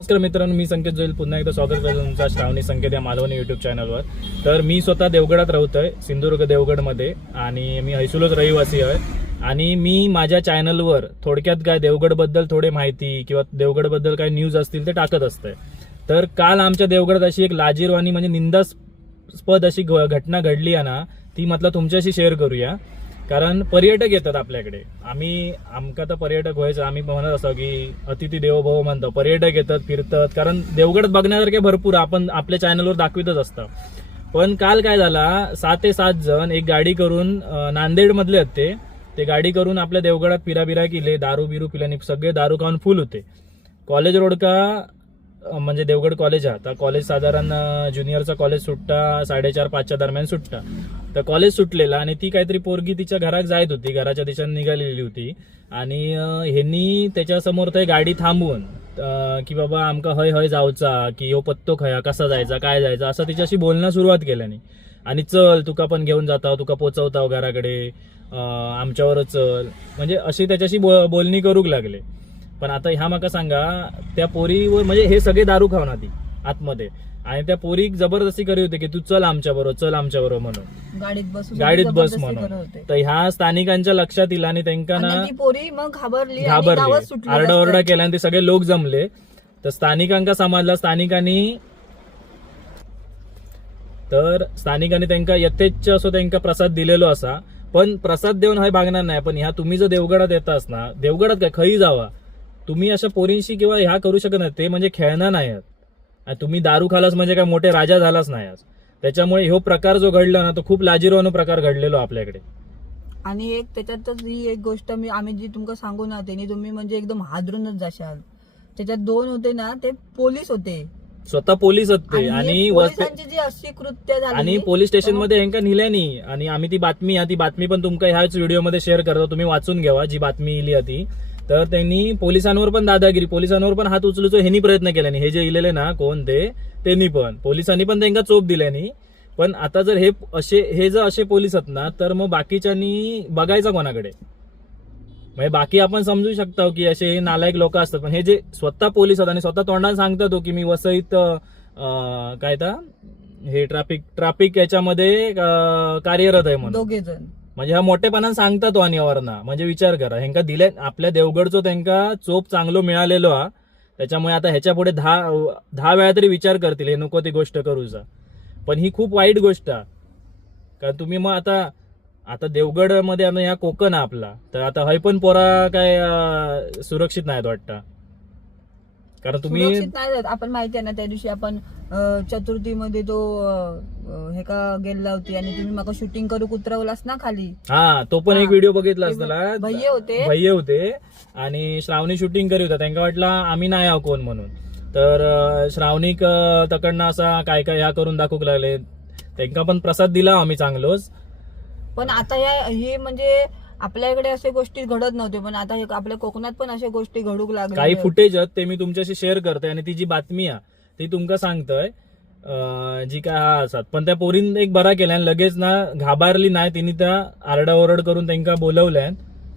नमस्कार मित्रांनो, मी संकेत जोईल पुन्हा एकदा स्वागत करतो तुमचा श्रावणी संकेत या मालवणी युट्यूब चॅनलवर. तर मी स्वतः देवगडात राहतोय, सिंधुदुर्ग देवगडमध्ये, आणि मी हैसुलोच रहिवासी आहे. आणि मी माझ्या चॅनलवर थोडक्यात काय देवगडबद्दल थोडे माहिती किंवा देवगडबद्दल काय न्यूज असतील ते टाकत असते. तर काल आमच्या देवगडात अशी एक लाजिरवाणी म्हणजे निंदास्पद अशी घटना घडली आहे ना, ती म्हटलं तुमच्याशी शेअर करूया. कारण पर्यटक येतात आपल्याकडे, आमका तर पर्यटक व्हायचं, आम्ही म्हणत असतो की अतिथी देवो भव म्हणतो. पर्यटक येतात, फिरतात, कारण देवगडात बघण्यासारखे भरपूर आपण आपल्या चॅनलवर दाखवितच असतं. पण काल काय झाला, 6 ते 7 जण एक गाडी करून नांदेड मधले होते. ते गाडी करून आपल्या देवगडात पिराबिरा केले, दारू बिरू पिल्याने सगळे दारू खाऊन फुल होते. कॉलेज रोड का म्हणजे देवगड कॉलेज आहे. आता कॉलेज साधारण ज्युनियरचा कॉलेज सुट्टा 4:30-5च्या दरम्यान सुट्टा. तर कॉलेज सुटलेला आणि ती काहीतरी पोरगी तिच्या घरात जायत होती, घराच्या दिशेने निघालेली होती. आणि ह्यांनी त्याच्यासमोर ते गाडी थांबवून की बाबा आमका हय हय जाऊचा, की हो पत्तो खया, कसा जायचा, काय जायचा, असं तिच्याशी बोलणं सुरुवात केल्याने. आणि चल तुका पण घेऊन जाताव, तुका पोचवताव घराकडे, आमच्यावरच चल, म्हणजे अशी त्याच्याशी बोलणी करूक लागले. पण आता ह्या माका सांगा, त्या पोरीवर म्हणजे हे सगळे दारू खाऊन आधी आतमध्ये, आणि त्या पोरी जबरदस्ती करी होते की तू चल आमच्या बरोबर म्हणून, गाडीत बस म्हणून. तर ह्या स्थानिकांच्या लक्षात येईल आणि त्यांना पोरी मग घाबरली, आरडाओरडा केला आणि ते सगळे लोक जमले. तर स्थानिकांका समजला, स्थानिकांनी त्यांना यथेच्छ असो त्यांना प्रसाद दिलेलो असा. पण प्रसाद देऊन हाय भागणार नाही. पण ह्या तुम्ही जर देवगडात येतास ना, देवगडात काय खई जावा, तुम्ही अशा पोरींशी किंवा ह्या करू शकत नाही. ते म्हणजे खेळणार नाही. तुम्ही दारू खालास म्हणजे काय मोठे राजा झालाच नाही. त्याच्यामुळे ह्यो प्रकार जो घडला ना, तो खूप लाजिरवाणा प्रकार घडलेलो आपल्याकडे. आणि एक त्याच्यातच ही एक गोष्ट आम्ही जी तुमका सांगू ना, त्यांनी तुम्ही म्हणजे एकदम हादरूनच जाशाल. त्याच्यात 2 होते ना, ते पोलीस होते, स्वतः पोलीस होते. आणि पोलिसांची जी अशी कृत्य झाली, आणि पोलीस स्टेशन मध्ये ह्यांका नेल्यानी. आणि आम्ही ती बातमी पण तुमका ह्याच व्हिडिओमध्ये शेअर करतो, तुम्ही वाचून घ्यावा जी बातमी इली होती. तर त्यांनी पोलिसांवर पण दादागिरी, पोलिसांवर पण हात उचलूचो ह्यांनी प्रयत्न केल्यानी. हे जे इलेले ना कोण त्यांनी पण, पोलिसांनी पण त्यांना चोप दिल्यानी. पण आता जर हे जर असे पोलीस आहेत ना, तर मग बाकीच्यांनी बघायचं कोणाकडे. म्हणजे बाकी आपण समजू शकतो की असे हे नालायक लोक असतात, पण हे जे स्वतः पोलीस आहेत आणि स्वतः तोंडाने सांगतात की मी वसईत काय हे ट्रॅफिक याच्यामध्ये कार्यरत आहे म्हणून, दोघे जण म्हणजे हा मोठेपणाने सांगतात तो. आणि वरना म्हणजे विचार करा, ह्यांका दिले आपल्या देवगडचो त्यांना चोप चांगलो मिळालेलो हा. त्याच्यामुळे आता ह्याच्या पुढे 10 वेळा तरी विचार करतील हे नको ती गोष्ट करूचा. पण ही खूप वाईट गोष्ट आहे. कारण तुम्ही मग आता देवगड मध्ये ह्या कोकण आहे आपला, तर आता हय पण पोरा काय सुरक्षित नाहीत वाटतं. कारण तुम्ही आपण माहिती आहे ना, त्या दिवशी आपण चतुर्थीमध्ये तो हे का गेला होती आणि तुम्ही मग शूटिंग करू उतरवलास ना खाली. हा, तो पण एक व्हिडिओ बघितला असताना. भैये होते आणि श्रावणी शूटिंग करी होता. त्यांना वाटलं आम्ही नाही आहो कोण म्हणून. तर श्रावणी तकडनं असा काय ह्या करून दाखवू लागले. त्यांना पण प्रसाद दिला आम्ही चांगलोच. पण आता हे म्हणजे आपल्याकडे अशा गोष्टी घडत नव्हते, पण आता आपल्या कोकणात पण अशा गोष्टी घडूक लागल्या. काही फुटेज आहेत ते मी तुमच्याशी शेअर करतोय, आणि ती जी बातमी आहे ती तुमका सांगतोय जी काय हा असतात. पण त्या पोरीन एक बरा केल्या, लगेच ना घाबरली नाही, तिने त्या आरडाओरड करून त्यांना बोलवल्या.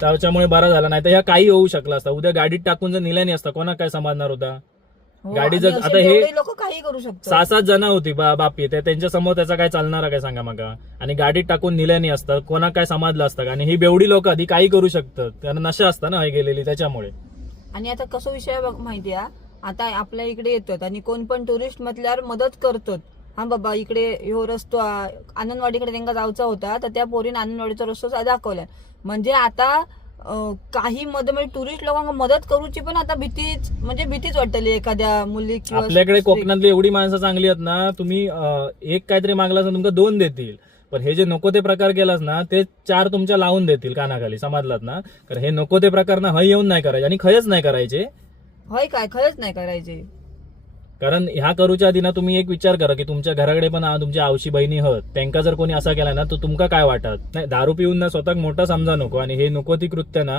त्याच्यामुळे बरा झाला. नाही तर ह्या काही होऊ शकला असता. उद्या गाडीत टाकून जर नेल्याने असता, कोणा काय समजणार होता. गाडी जर आता हे लोक काही करू शकतात. 6-7 जण होती बापी, त्यांच्या समोर त्याचा काय चालणार काय सांगा मगा. आणि गाडीत टाकून नेल्याने असतात, कोणा काय समजलं असतं का. आणि ही बेवडी लोक आधी काही करू शकतात, कारण नशा असता ना हे गेलेली त्याच्यामुळे. आणि आता कसं विषय माहितीये, आता आपल्या इकडे येतात आणि कोण पण टुरिस्ट म्हटल्यावर मदत करतात. हा बाबा इकडे ह्यो रस्तो आनंदवाडीकडे त्यांना जायचा होता, तर त्या पोरीने आनंदवाडीचा रस्तो दाखवला. म्हणजे आता काही म्हणजे टुरिस्ट लोकांना मदत करूची पण आता भीतीच वाटली एखाद्या मुली. आपल्याकडे कोकणातली एवढी माणसं चांगली आहेत ना, तुम्ही एक काहीतरी मागलास ना तुमका 2 देतील. पण हे जे नको ते प्रकार केलास ना, ते 4 तुमच्या लावून देतील कानाखाली, समजलात ना. कारण हे नको ते प्रकार ना हय येऊन नाही करायचे आणि खयच नाही करायचे. खरंच नाही करायचे. कारण ह्या करूच्या आधी ना तुम्ही एक विचार करा की तुमच्या घराकडे पण तुमच्या आवशी बहिणी हत, त्यांना जर कोणी असा केला ना, तर तुमका काय वाटत नाही. दारू पिऊन ना स्वतः मोठा समजा नको. आणि हे नको ती कृत्य ना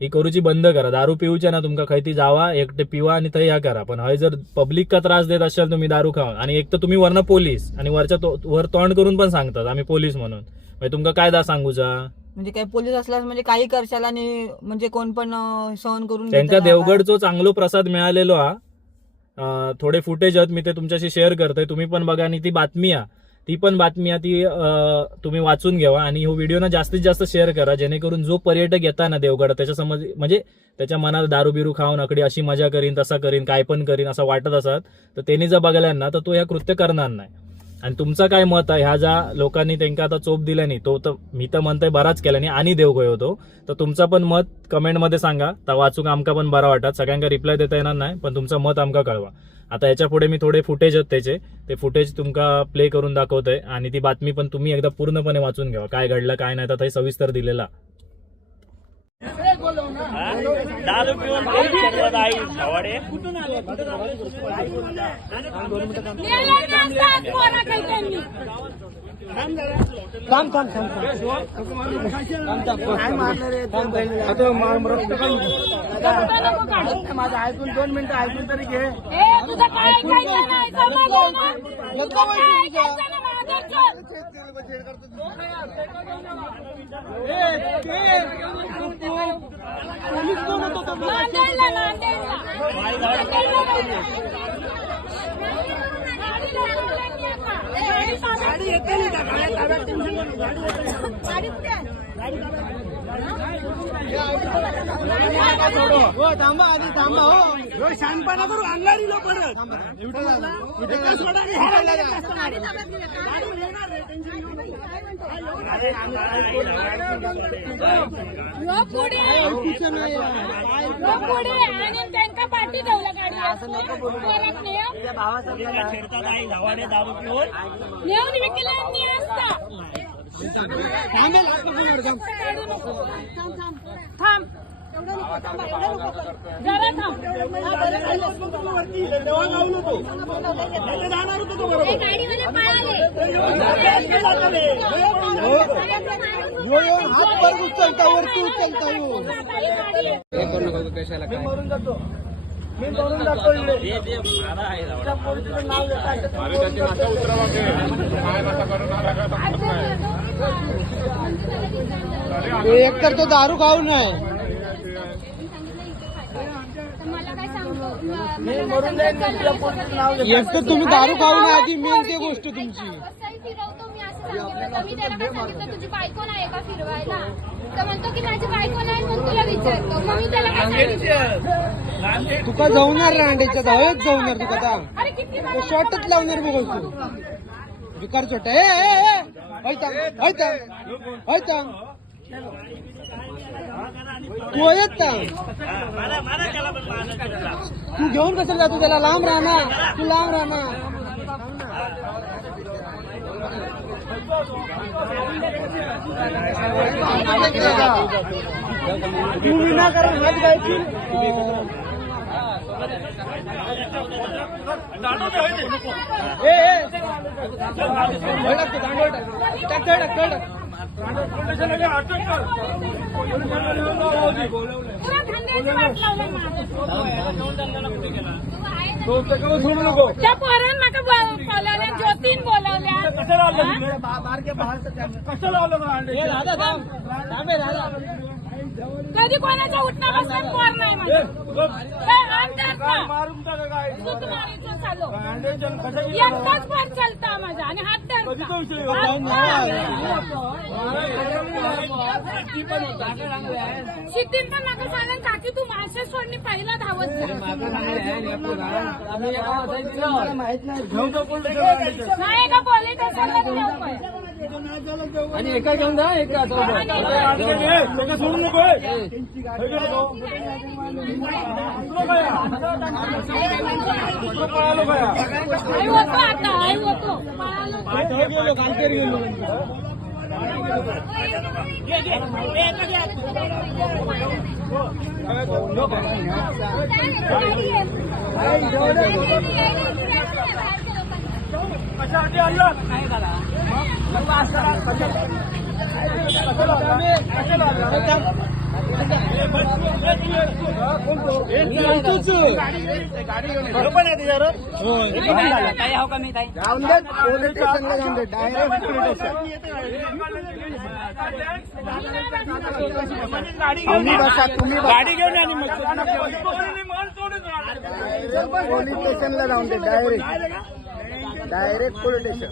ही करूची बंद करा. दारू पिऊच्या ना तुमका खैती जावा, एकटे पिवा आणि ह्या करा. पण हय जर पब्लिक का त्रास देत असाल तुम्ही दारू खावा, आणि एक तर तुम्ही वरनं पोलीस आणि वर तोंड करून पण सांगतात आम्ही पोलीस म्हणून, म्हणजे तुमका काय सांगूचा. म्हणजे काय पोलीस असल्यास म्हणजे काही करशाल आणि म्हणजे कोण पण सहन करून त्यांचा देवगडचो चांगलो प्रसाद मिळालेलो हा. थोडे फुटेज आहेत, मी ते तुमच्याशी शेअर करतोय, तुम्ही पण बघा. आणि ती बातमी आहे, ती पण बातमी आहे, ती तुम्ही वाचून घ्यावा आणि हो व्हिडिओ ना जास्तीत जास्त शेअर करा, जेणेकरून जो पर्यटक येता ना देवगड त्याच्या समज म्हणजे त्याच्या मनात दारू बिरू खाऊन अकडी अशी मजा करीन तसा करीन काय पण करीन असं वाटत असत, तर त्यांनी जर बघायला ना तर तो ह्या कृत्य करणार नाही. आणि तुमचं काय मत आहे ह्या ज्या लोकांनी त्यांना आता चोप दिला नाही, तो तर मी तर म्हणतोय बराच केल्याने आणि देव गयो होतो, तर तुमचं पण मत कमेंटमध्ये सांगा, तर वाचूक आमका पण बरा वाटत. सगळ्यांना रिप्लाय देता येणार नाही, पण तुमचं मत आमका कळवा. आता याच्या पुढे मी थोडे फुटेज आहेत त्याचे, ते फुटेज तुमका प्ले करून दाखवतोय आणि ती बातमी पण तुम्ही एकदा पूर्णपणे वाचून घ्या, काय घडलं काय नाही, तर ते सविस्तर दिलेला. दारू पिऊन धावाडे माझं ऐकून 2 मिनिटं ऐकून तरी घे. थांबा आधी थांबा हो, शांतपणा करू अंगारी लोक पाठी ठेवला गाडी असं नको बोलू. धावाडे दारू पिऊन नेऊन विकले असता. थांब जरा थांब. गाडीवाले हात पर उचलता वरती उचलता मरून जातो, मी मरून जातो एक तर तो दारू खाऊ नाही. एक तर तुम्ही दारू खाऊ नये आधी, मेन ते गोष्ट तुमची. फिरवतो मी असं सांगितलं, मी त्याला काय सांगितलं तुझी बायको नाही का फिरवायला, तर म्हणतो की माझी बायको नाही, मग तुला विचारतो. मग मी त्याला काय सांगितलं तुका जाऊणार रांडेच्यात हवेच जाऊणार तुका आता अरे किती शॉर्टच लावणार बघ तू विकार छोटा तू येत तू घेऊन कसं जातो त्याला, लांब राहणार तू, लांब राहणार. तू विनाकारण हात गायची त्या पोरांना माका बोलावल्या, ज्योतीन बोलावल्या. कधी कोणाच्या उठणं बसण्यात पोर नाही एकटाच पोर चालता माझा आणि हात शिकतील तर नका सांगा काकी तू मासे सोडणी पहिला धावत नाही का पॉलिटिशियनला आणि एका घेऊन जा, एका सोडून नको. आई होतो आता, आई होतो गेलो कालपेर गेलो. तुम्ही बसा, तुम्ही गाडी घेऊन आणि मग पोलीस स्टेशनला जाऊन दे डायरेक्ट पोलीस स्टेशन.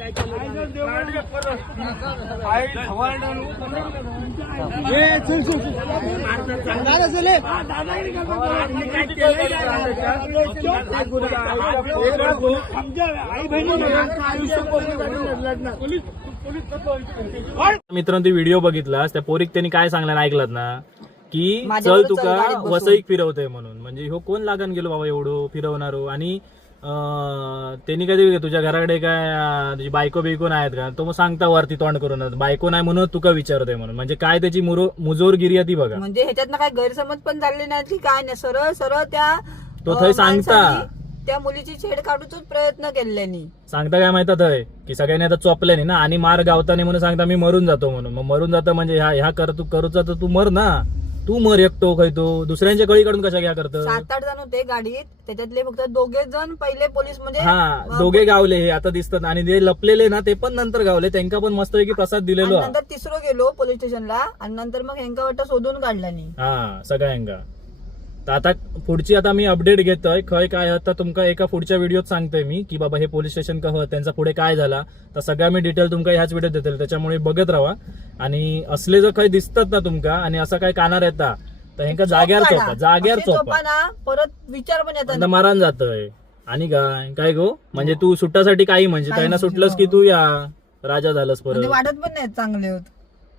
आई बहिणी आयुष्य मित्रांनो ती व्हिडिओ बघितलास त्या पोरीक त्यांनी काय सांगला ऐकलात ना की माझ्यावर चल चल तुका गाडीत बसून. वसईक फिरवतोय म्हणून. म्हणजे हो कोण लागण गेलो बाबा एवढं फिरवणारो. आणि त्यांनी कधी तुझ्या घराकडे काय तुझी बायको बिको नाहीत का तो मग सांगता वरती तोंड करून बायको नाही म्हणून तुका विचारतोय म्हणून. म्हणजे काय त्याची मुजोरगिरी आहे ती बघा. म्हणजे ह्याच्यातनं काय गैरसमज पण झाले नाही की काय नाही, सरळ सरळ त्या तो थंय सांगता. माणसाने त्या मुलीची छेड काढूच प्रयत्न केल्यानी. सांगता काय माहिती थंय की सगळ्यांनी आता चोपल्याने ना आणि मार गावताने म्हणून सांगता मी मरून जातो म्हणून. मग मरून जातं म्हणजे ह्या करूचा तर तू मर ना. तू मर एकटो काय तो दुसऱ्यांच्या कळी काढून कशा घ्या करत. 7-8 जण होते गाडीत, त्याच्यातले फक्त 2 जण पहिले पोलीस म्हणजे हा दोघे गावले हे आता दिसतात. आणि जे लपलेले ना ते पण नंतर गावले. त्यांना पण मस्तपैकी प्रसाद दिलेलो. आणि नंतर तिसरं गेलो पोलीस स्टेशनला आणि नंतर मग हेंका वाटत शोधून काढला नाही. हा सगळ्यांका. तर आता पुढची आता मी अपडेट घेतोय खय काय आता तुमका एका पुढच्या व्हिडिओत सांगतोय मी की बाबा हे पोलीस स्टेशन कह त्यांचा पुढे काय झाला. तर सगळ्या मी डिटेल तुमका ह्याच व्हिडिओत देतील. त्याच्यामुळे बघत राहा. आणि असले जर काही दिसतात ना तुमका आणि असं काही कानार येता तर ह्यांका जाग्यावर चोपा ना परत विचार पण येतात. आता मारान जातोय. आणि काय गो म्हणजे तू सुट्टासाठी काही म्हणजे त्यांना सुटलंस की तू या राजा झालंस परत. वाटत पण नाही चांगले होत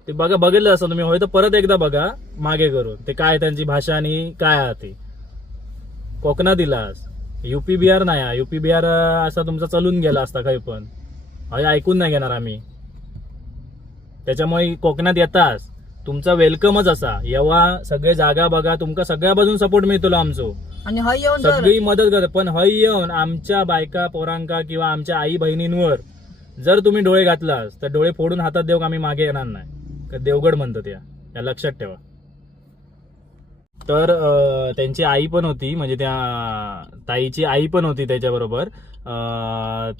ते बघितलं असं तुम्ही होय तर परत एकदा बघा मागे करून ते काय त्यांची भाषा आणि काय आहे ते. कोकणात दिलास युपी बिहार नाही. युपी बिहार असा तुमचा चलून गेला असता काही पण हे ऐकून नाही घेणार आम्ही. त्याच्यामुळे कोकणात येतास तुमचा वेलकमच असा. येवा सगळे जागा बघा तुमका सगळ्या बाजून सपोर्ट मिळतो आमचो. आणि हय येऊन जर सगळी मदत करत. पण हय येऊन आमच्या बायका पोरांका किंवा आमच्या आई बहिणींवर जर तुम्ही डोळे घातलास तर डोळे फोडून हातात देऊ आम्ही मागे येणार नाही. देवगड म्हणतात या लक्षात ठेवा. तर त्यांची आई पण होती म्हणजे त्या ताईची आई पण होती त्याच्याबरोबर.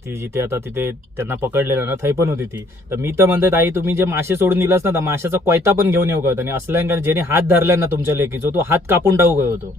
ती जिथे आता तिथे त्यांना पकडलेलं ना थंय पण होती ती. तर मी तर म्हणते ताई तुम्ही जे मासे सोडून दिलास ना तर माशाचा कोयता पण घेऊन येऊ का. आणि असल्या ज्याने हात धरला ना तुमच्या लेकीचो तो हात कापून टाकू काय होतो.